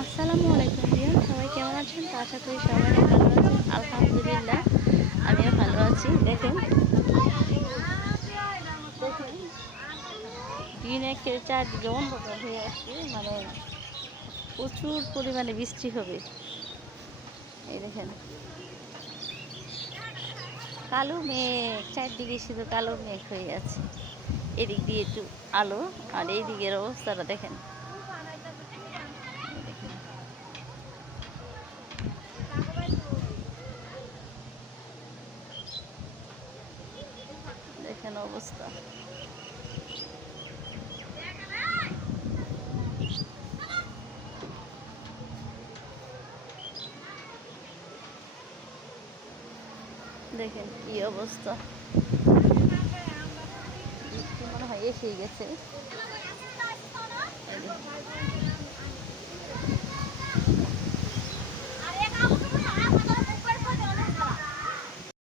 আসসালামু আলাইকুম রিয়ান, সবাই কেমন আছেন? তো আশা করি সবাই ভালো আছেন। আলহামদুলিল্লাহ, আমিও ভালো আছি। দেখেন দেখেন দিনে চারদিকে অন্ধকার হয়ে আসছে, মানে প্রচুর পরিমাণে বৃষ্টি হবে। এই দেখেন কালো মেঘ, চারদিকে শুধু কালো মেঘ হয়ে আছে। এদিক দিয়ে একটু আলো, আর এই দিকের অবস্থাটা দেখেন। এই দেখেন দেখেন অবস্থা। দেখেন কি অবস্থা, বৃষ্টি মনে হয় এসেই গেছে। এই দেখেন।